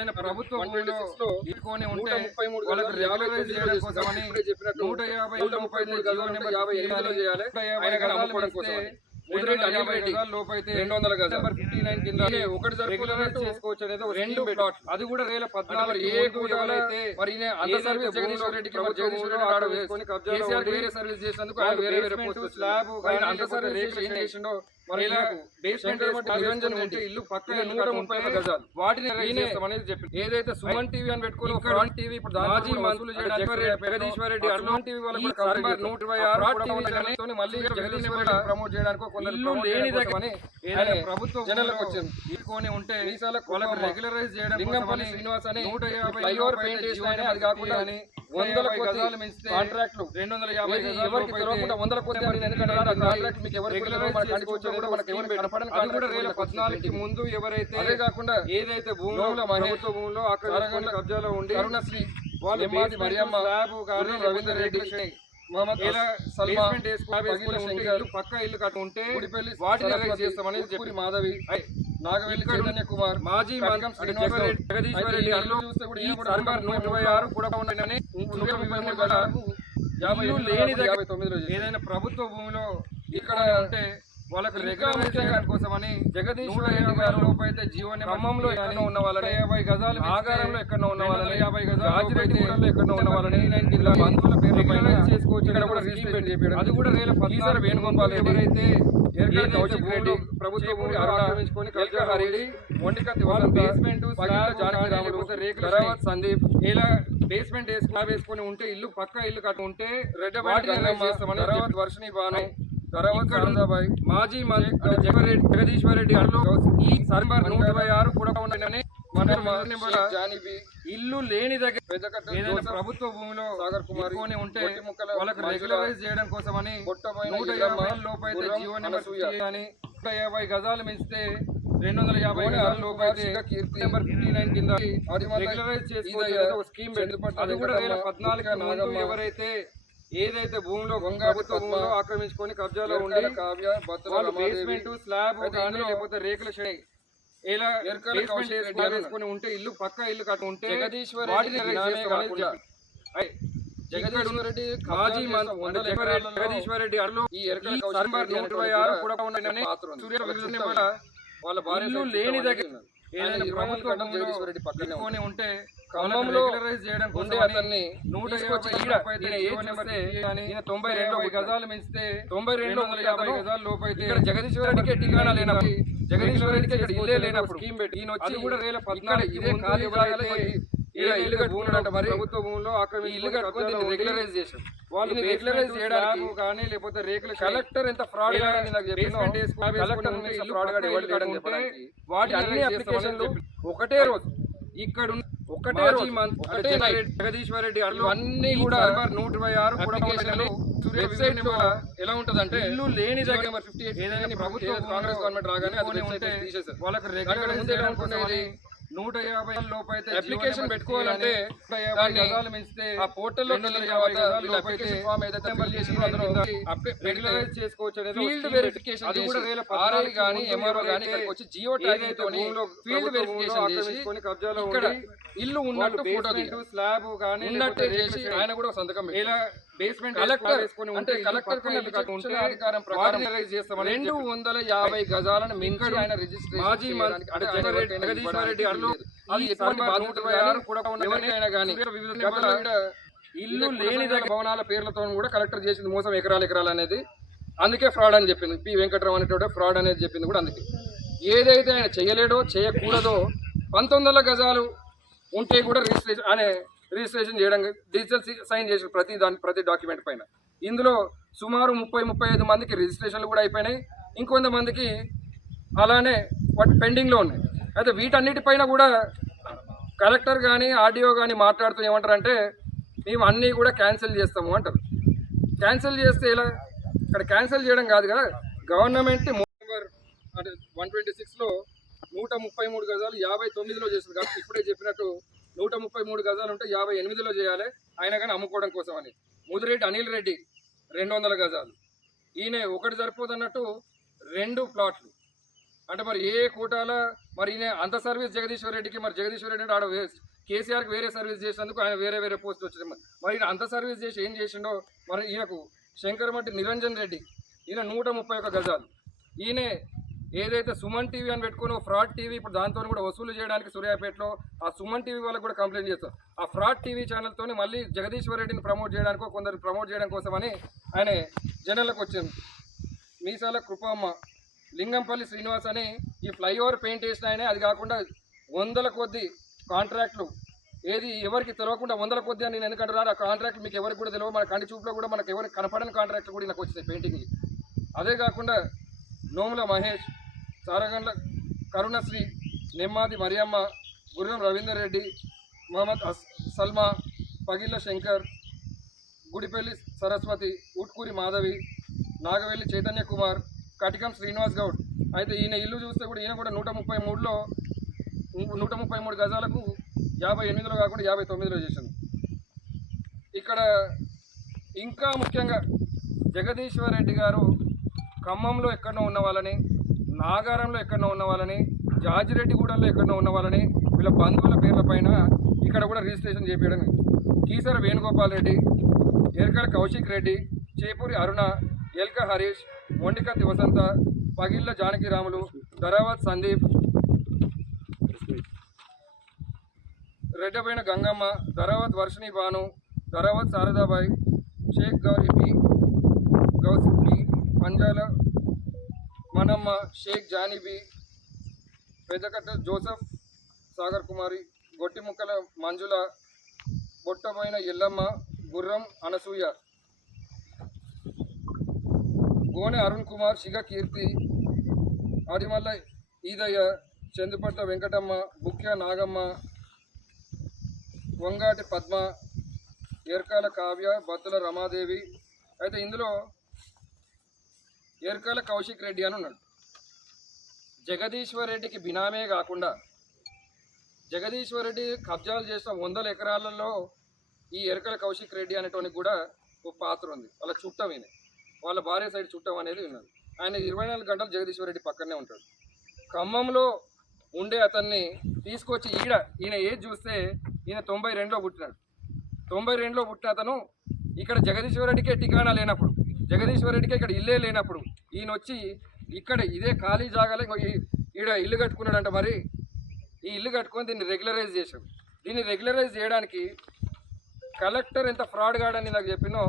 ఏదైనా ప్రభుత్వ భూమిలో 126 లో ఇరుకొని నూట ఉంటే వాళ్ళకి రెగ్యులరైజ్ చేయడం కోసమని నూట యాభై ముప్పై ఉంటే యాభై ఎనిమిదిలో చేయాలి యాభై అమ్ముకోవడం కోసం రెండు ముదిరెడ్డి వందల అనిల్ యాభై రెడ్డి గజాల లోపు అయితే రెండు వందల గజాలు నెంబర్ 59 కింద ఈయన ఒకటి జరుపుకున్నట్టు చేసుకోవచ్చు అనేది రెండు. ప్లాట్లు. అది కూడా పద్నాలుగు మరి ఏ అంత సర్వీస్ జగదీశ్వర రెడ్డికి జగదీశ్వర రెడ్డి వేసుకొని వేరే సర్వీస్ చేసినందుకు వేరే వేరే కానీ అంత సర్వీస్ బేస్మెంట్ ఇల్లు నూట ముప్పై గజాలు. వాటిని చెప్పింది ఏదైతే సుమన్ టీవీ అని టీవీ ఇప్పుడు మాజీ మంత్రులు జగదీశ్వర్ రెడ్డి టీవీ నూట ఇరవై ఆరు మళ్ళీ జగదీశ్వర్ ప్రమోట్ చేయడానికి కొందరు లేని ప్రభుత్వ జనాలకు వచ్చింది. ఇరుకొని ఉంటే వాళ్ళకి రెగ్యులరైజ్ చేయడం లింగంపల్లి శ్రీనివాస్ అని నూట యాభై ఫ్లైఓవర్ పెయింట్ జీవో అది కాకుండా వందల గజాలు మించితే కాంట్రాక్ట్లు. రెండు వందల యాభై ఎవరికి అయితే వందల కొద్ది ఎందుకంటే కాంట్రాక్ట్ మీకు రెగ్యులరైజ్ చేసుకోవచ్చు కూడా మనకు కనపడని అది కూడా పద్నాలుగుకి. ముందు ఎవరైతే అదే కాకుండా ఏదైతే భూమిలో ప్రభుత్వ భూమిలో సారంగండ్ల కబ్జాలో ఉండి కరుణశ్రీ వాళ్ళు మరియమ్మ కానీ గుర్రం రవీందర్ రెడ్డి పక్క ఇల్లు కట్టు ఉంటే వాటిని ఉప్పురి చెప్పి మాధవి. నాగవెల్లి ఇక్కడ చైతన్య కుమార్ మాజీ. శ్రీనివాస జగదీశ్వర్ రెడ్డి సర్కార్ నూట ఇరవై ఆరు కూడా ఉన్నాయని యాభై లేని యాభై తొమ్మిదిలో. ఏదైనా ప్రభుత్వ భూమిలో ఇక్కడ ఉంటే వాళ్ళకి చేయడం కోసమని లోపు అయితే జీవో నెంబర్ ఖమ్మంలో ఎక్కడో ఉన్న వాళ్ళని, యాభై గజాలు ఆగారంలో ఎక్కడో ఉన్న వాళ్ళని, యాభై గజాలు ఎక్కడో ఉన్న వాళ్ళని, బంధువుల రెగ్యులరైజ్ చేసుకోవచ్చు. అది కూడా పద్నాలుగు వేణుగోపాల్ ఎవరైతే కౌశిక్ రెడ్డి, ప్రభుత్వ ఆక్రమించుకొని ఒంటికత్తి వాళ్ళు జానకి రాముడు, సందీప్. ఇలా బేస్మెంట్ వేసుకుని వేసుకొని ఉంటే ఇల్లు పక్క ఇల్లు కట్టు ఉంటే చేస్తామని వర్షిణి బాను శారదాబాయి మాజీ మంత్రి జగదీశ్వర్ రెడ్డి ఈ సర్బర్ నూట ఇరవై ఆరు కూడా ఉన్నాయని మన జానిబి ఇల్లు లేని దగ్గర ఏదైనా ప్రభుత్వ భూమిలో సాగర్ కుమారి, ఉంటే వాళ్ళకి రెగ్యులరైజ్ చేయడం కోసమని పొట్టమైన నూట యాభై లోపు అయితే నెంబర్ అని నూట యాభై గజాలు మించితే రెండు వందల యాభై గజాల అరుణ్ లోపు అయితే నెంబర్ ఫిఫ్టీ నైన్ కింద రెగ్యులరైజ్ ఒక స్కీమ్ అది కూడా పద్నాలుగు ఎవరైతే ఏదైతే భూమిలో ప్రభుత్వ భూమిలో ఆక్రమించుకొని కబ్జాలో ఉండి బేస్మెంట్ స్లాబ్ లేకపోతే రేకుల షెడ్ ఇలా వేసుకొని ఉంటే ఇల్లు పక్క ఇల్లు కట్టు ఉంటే జగదీశ్వర్ రెడ్డి జగదీశ్వర్ రెడ్డి జగదీశ్వర్ ఈ ఎరకల నూట ఇరవై ఆరు కూడా ఉన్నాయని. సూర్య వాళ్ళ భార్య లేని దగ్గర. ఏదైనా ప్రభుత్వ పక్కనే ఉంటే ఉండే అతన్ని నూట ఈయన ఈయన తొంభై రెండు గజాలు తొంభై రెండు వందల యాభై అతను గజాల లోపు అయితే ఇక్కడ లేనప్పుడు జగదీశ్వర రెడ్డికి ఇక్కడ ఇల్లే లేనప్పుడు స్కీమ్ పెట్టి ఈయన వచ్చి కూడా వేల పద్నాలుగు ఇదే ఖాళీ ఏదైతే ఇల్లు కట్టుకున్నాడంట మరి. ప్రభుత్వ భూమిలో ఈ ఆక్రమించి ఇల్లు కట్టుకొని దీన్ని రెగ్యులరైజ్ చేశాం వాళ్ళు దీన్ని రెగ్యులరైజ్ రెగ్యులరైజ్ చేయడానికి కానీ లేకపోతే రేకుల కలెక్టర్ ఎంత ఫ్రాడ్ కలెక్టర్ ఫ్రాడ్ గాడు ఎవరు అన్ని అప్లికేషన్లు చేస్తామని ఒకటే రోజు ఇక్కడ ఒకటే రోజు ఒకటే రెడ్డి- జగదీశ్వర్ రెడ్డి అల్లు ఇవన్నీ ఈ కూడా నూట ఇరవై ఆరు వెబ్సైట్ ఎలా ఉంటదంటే ఇల్లు లేని దగ్గర ఫిఫ్టీ ఏదైనా ప్రభుత్వ కాంగ్రెస్ గవర్నమెంట్ రాగానే అది ఉంటే వాళ్ళకి ముందు ఎలా నూట యాభై లోపు అయితే అప్లికేషన్ పెట్టుకోవాలంటే గజాలు మించితే ఆ పోర్టల్లో అప్లికేషన్ ఫామ్ ఏదైతే రెగ్యులరైజ్ చేసుకోవచ్చు అనేది ఒక ఫీల్డ్ స్కీమ్ వెరిఫికేషన్ పెట్టి, అది కూడా వేల ఆర్ఐ పద్నాలుగు కానీ ముందు ఎంఆర్ఓ కానీ ఎవరైతే ఇక్కడికి వచ్చి జియో ఫీల్డ్ వెరిఫికేషన్ చేసి కబ్జాలో ఇక్కడ ఇల్లు ఉన్నట్టు ఫోటో. స్లాబ్ కానీ ఉన్నట్టే చేసి ఆయన కూడా సంతకం. ఇలా బేస్మెంట్ కలెక్టర్ వేసుకొని ఉంటే రెండు. వందల యాభై గజాలను మించి ఆయన మాజీ ఇల్లు లేని దగ్గర భవనాల పేర్లతో కూడా కలెక్టర్ చేసింది మోసం ఎకరాలు ఎకరాలు అనేది. అందుకే ఫ్రాడ్ అని చెప్పింది. పి. వెంకటరావు అనేటోడే ఫ్రాడ్ అనేది చెప్పింది కూడా అందుకే. ఏదైతే ఆయన చేయలేడో చేయకూడదో పంతొమ్మిది వందల గజాలు ఉంటే కూడా రిజిస్ట్రేషన్ అనే రిజిస్ట్రేషన్ చేయడం డిజిటల్ సైన్ చేసిన ప్రతి దాని ప్రతి డాక్యుమెంట్ పైన. ఇందులో సుమారు ముప్పై ముప్పై ఐదు మందికి రిజిస్ట్రేషన్లు కూడా అయిపోయినాయి. ఇంకొంతమందికి అలానే వాటి పెండింగ్లో ఉన్నాయి. అయితే వీటన్నిటిపైన కూడా కలెక్టర్ కానీ ఆర్డీఓ కానీ మాట్లాడుతూ ఏమంటారంటే మేము అన్నీ కూడా క్యాన్సిల్ చేస్తాము అంటారు. క్యాన్సిల్ చేస్తే ఇలా ఇక్కడ క్యాన్సిల్ చేయడం కాదు కదా. గవర్నమెంట్ నెంబర్ అంటే వన్ ట్వంటీ సిక్స్లో నూట ముప్పై మూడు గజాలు యాభై తొమ్మిదిలో చేస్తుంది కాబట్టి ఇప్పుడే చెప్పినట్టు నూట ముప్పై మూడు గజాలు ఉంటే యాభై ఎనిమిదిలో చేయాలి. ఆయన కానీ అమ్ముకోవడం కోసం అని ముదిరెడ్డి అనిల్ రెడ్డి రెండు వందల గజాలు. ఈయన ఒకటి సరిపోదన్నట్టు రెండు ప్లాట్లు. అంటే మరి ఏ కోటాల మరి ఈయన అంత సర్వీస్ జగదీశ్వర్ రెడ్డికి మరి జగదీశ్వర్ రెడ్డి ఆడ కేసీఆర్కి వేరే సర్వీస్ చేసినందుకు ఆయన వేరే వేరే పోస్ట్ వచ్చింది. మరి ఈయన అంత సర్వీస్ చేసి ఏం చేసిండో మరి ఈయనకు శంకరమట్టి నిరంజన్ రెడ్డి ఈయన నూట ముప్పై ఒక్క గజాలు. ఈయనే ఏదైతే సుమన్ టీవీ అని పెట్టుకుని ఫ్రాడ్ టీవీ ఇప్పుడు దాంతో కూడా వసూలు చేయడానికి సూర్యాపేటలో ఆ సుమన్ టీవీ వాళ్ళకి కూడా కంప్లైంట్ చేస్తాం ఆ ఫ్రాడ్ టీవీ ఛానల్తో మళ్ళీ జగదీశ్వర్ రెడ్డిని ప్రమోట్ చేయడానికి కొందరు ప్రమోట్ చేయడం కోసమని ఆయన జనాలకు వచ్చింది. మీసాల కృపమ్మ లింగంపల్లి శ్రీనివాస్ అని ఈ ఫ్లైఓవర్ పెయింట్ వేసిన ఆయన అది కాకుండా వందల కొద్ది కాంట్రాక్ట్లు. ఏది ఎవరికి తెలియకుండా వందల కొద్ది అని నేను ఎందుకంటున్నాను ఆ కాంట్రాక్ట్ మీకు ఎవరికి కూడా తెలియదు మన కంటి చూపులో కూడా మనకు ఎవరికి కనపడని కాంట్రాక్ట్ కూడా నాకు వచ్చింది పెయింటింగ్ అదే కాకుండా నోముల మహేష్ సారగండ్ల కరుణశ్రీ నెమ్మాది మరియమ్మ గుర్రం రవీందర్ రెడ్డి మహమ్మద్ అస్ సల్మా పగిళ్ళ శంకర్ గుడిపల్లి సరస్వతి ఉట్కూరి మాధవి నాగవెల్లి చైతన్య కుమార్ కటికం శ్రీనివాస్ గౌడ్. అయితే ఈయన ఇల్లు చూస్తే కూడా ఈయన కూడా నూట ముప్పై మూడులో నూట ముప్పై మూడు గజాలకు యాభై ఎనిమిదిలో కాకుండా యాభై తొమ్మిదిలో చేసింది ఇక్కడ ఇంకా ముఖ్యంగా జగదీశ్వర్ రెడ్డి గారు ఖమ్మంలో ఎక్కడో ఉన్న వాళ్ళని నాగారంలో ఎక్కడో ఉన్న వాళ్ళని జాజిరెడ్డిగూడెంలో ఎక్కడో ఉన్న వాళ్ళని వీళ్ళ బంధువుల పేర్ల పైన ఇక్కడ కూడా రిజిస్ట్రేషన్ చేపించడం కీసర వేణుగోపాల్ రెడ్డి ఎరకల కౌశిక్ రెడ్డి చేపూరి అరుణ ఎల్క హరీష్ మొండికత్తి వసంత పగిళ్ళ జానకిరాములు ధరావత్ సందీప్ రెడ్డపైన గంగమ్మ ధరావత్ వర్షిణి భాను ధరావత్ శారదాబాయ్ షేక్ గౌరీ పి గౌసిఫ్ పంజాల మనమ్మ షేక్ జానీబి పెద్దకట్ట జోసఫ్ సాగర్ కుమారి గొట్టిముక్కల మంజుల బొట్టమైన ఎల్లమ్మ గుర్రం అనసూయ. గోనె అరుణ్ కుమార్ శిగ కీర్తి ఆదిమల్ల ఈదయ్య చందుపట్ల వెంకటమ్మ బుక్య నాగమ్మ వంగాటి పద్మ ఏర్కాల కావ్య బత్తుల రమాదేవి. అయితే ఇందులో ఏర్కాల కౌశిక్ రెడ్డి అని ఉన్నాడు. జగదీశ్వర్ రెడ్డికి బినామే కాకుండా జగదీశ్వర్ రెడ్డి కబ్జాలు చేసిన వందల ఎకరాలలో ఈ ఎరకల కౌశిక్ రెడ్డి అనేటువంటి కూడా ఒక పాత్ర ఉంది. వాళ్ళ చుట్టం ఈయన. వాళ్ళ భార్య సైడ్ చుట్టం అనేది ఉన్నది. ఆయన ఇరవై నాలుగు గంటలు జగదీశ్వర్ రెడ్డి పక్కనే ఉంటాడు. ఖమ్మంలో ఉండే అతన్ని తీసుకొచ్చి ఈడ ఈయన ఏజ్ చూస్తే ఈయన తొంభై రెండులో పుట్టినాడు. తొంభై రెండులో పుట్టిన అతను ఇక్కడ జగదీశ్వర్ రెడ్డికే టికాణా లేనప్పుడు జగదీశ్వర్ రెడ్డికి ఇక్కడ ఇల్లే లేనప్పుడు ఈయన వచ్చి ఇక్కడ ఇదే ఖాళీ జాగాలో ఇంకో ఈడ ఇల్లు కట్టుకున్నాడంట మరి. ఈ ఇల్లు కట్టుకొని దీన్ని రెగ్యులరైజ్ చేశాం దీన్ని రెగ్యులరైజ్ చేయడానికి కలెక్టర్ ఎంత ఫ్రాడ్ గాడని నాకు చెప్పినో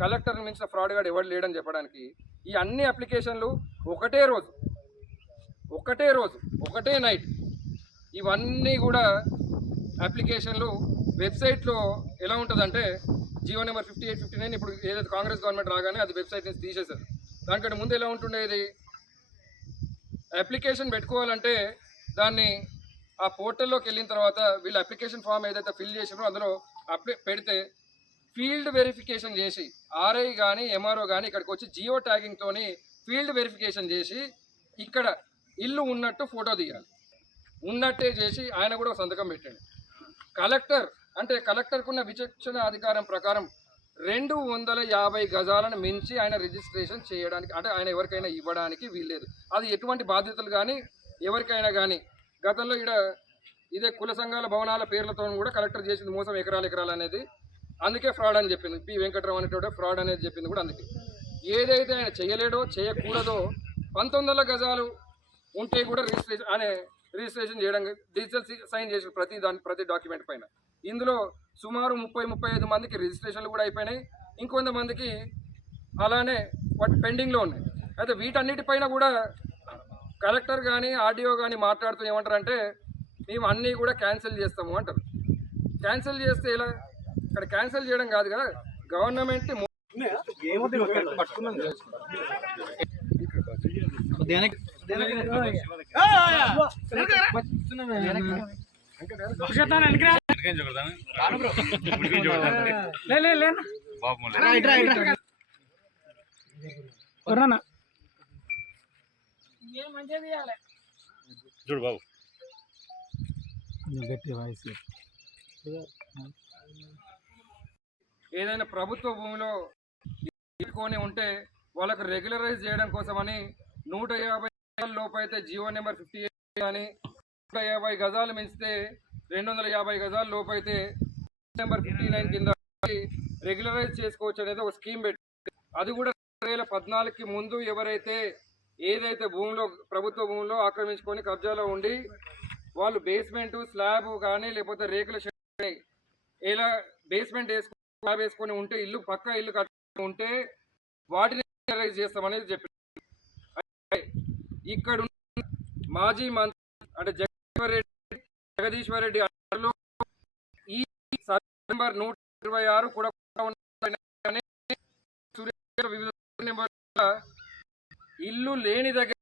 కలెక్టర్ మించిన ఫ్రాడ్ గాడు ఎవడు లేడని చెప్పడానికి ఈ అన్ని అప్లికేషన్లు ఒకటే రోజు ఒకటే రోజు ఒకటే నైట్ ఇవన్నీ కూడా అప్లికేషన్లు వెబ్సైట్లో ఎలా ఉంటుందంటే GO number fifty eight fifty nine ఇప్పుడు ఏదైతే కాంగ్రెస్ గవర్నమెంట్ రాగానే అది వెబ్సైట్ నుంచి తీసేశారు. దానికంటే ముందు ఎలా ఉంటుండేది? అప్లికేషన్ పెట్టుకోవాలంటే దాన్ని ఆ పోర్టల్లోకి వెళ్ళిన తర్వాత వీళ్ళు అప్లికేషన్ ఫామ్ ఏదైతే ఫిల్ చేసినారో అందులో అప్లై పెడితే ఫీల్డ్ వెరిఫికేషన్ చేసి ఆర్ఐ కానీ ఎంఆర్ఓ కానీ ఇక్కడికి వచ్చి జియో ట్యాగింగ్తోని ఫీల్డ్ వెరిఫికేషన్ చేసి ఇక్కడ ఇల్లు ఉన్నట్టు ఫోటో తీయాలి ఉన్నట్టే చేసి ఆయన కూడా ఒక సంతకం పెట్టండి. కలెక్టర్ అంటే కలెక్టర్కున్న విచక్షణ అధికారం ప్రకారం రెండు వందల యాభై గజాలను మించి ఆయన రిజిస్ట్రేషన్ చేయడానికి అంటే ఆయన ఎవరికైనా ఇవ్వడానికి వీల్లేదు. అది ఎటువంటి బాధ్యతలు కానీ ఎవరికైనా కానీ గతంలో ఇక్కడ ఇదే కుల సంఘాల భవనాల పేర్లతో కూడా కలెక్టర్ చేసింది మోసం ఎకరాలు ఎకరాలు అనేది. అందుకే ఫ్రాడ్ అని చెప్పింది. పి. వెంకటరావు అనేటువంటి ఫ్రాడ్ అనేది చెప్పింది కూడా అందుకే. ఏదైతే ఆయన చేయలేడో చేయకూడదో పంతొమ్మిది గజాలు ఉంటే కూడా రిజిస్ట్రేషన్ అనే రిజిస్ట్రేషన్ చేయడం డిజిటల్ సైన్ చేసిన ప్రతి దాని ప్రతి డాక్యుమెంట్ పైన. ఇందులో సుమారు ముప్పై ముప్పై ఐదు మందికి రిజిస్ట్రేషన్లు కూడా అయిపోయినాయి ఇంకొంతమందికి అలానే వాటి పెండింగ్లో ఉన్నాయి అయితే వీటన్నిటిపైన కూడా కలెక్టర్ కానీ ఆర్డీఓ కానీ మాట్లాడుతూ ఏమంటారంటే మేము అన్నీ కూడా క్యాన్సిల్ చేస్తాము అంటారు క్యాన్సిల్ చేస్తే ఇలా ఇక్కడ క్యాన్సిల్ చేయడం కాదు కదా గవర్నమెంట్ చూడు బాబు. ఏదైనా ప్రభుత్వ భూమిలో ఇరుకొని ఉంటే వాళ్ళకు రెగ్యులరైజ్ చేయడం కోసమని నూట యాభై లోపు అయితే జియో నెంబర్ ఫిఫ్టీ కానీ నూట యాభై గజాలు మించితే రెండు వందల యాభై గజాల లోపైతే సెప్టెంబర్ ఫిఫ్టీ నైన్ కింద రెగ్యులరైజ్ చేసుకోవచ్చు అనేది ఒక స్కీమ్ పెట్టి అది కూడా రెండు వేల పద్నాలుగుకి ముందు ఎవరైతే ఏదైతే భూమిలో ప్రభుత్వ భూమిలో ఆక్రమించుకొని కబ్జాలో ఉండి వాళ్ళు బేస్మెంట్ స్లాబ్ కానీ లేకపోతే రేకుల షెడ్ కానీ ఇలా బేస్మెంట్ వేసుకొని స్లాబ్ వేసుకొని ఉంటే ఇల్లు పక్క ఇల్లు కట్టుకుని ఉంటే వాటిని రెగ్యులరైజ్ చేస్తామనేది చెప్పి ఇక్కడ మాజీ మంత్రి అంటే జగన్ రెడ్డి జగదీశ్వర్ రెడ్డి ఆధ్వర్యంలో ఈ నెంబర్ నూట ఇరవై ఆరు కూడా ఉన్నాయని వివిధ నెంబర్ల ఇల్లు లేని దగ్గర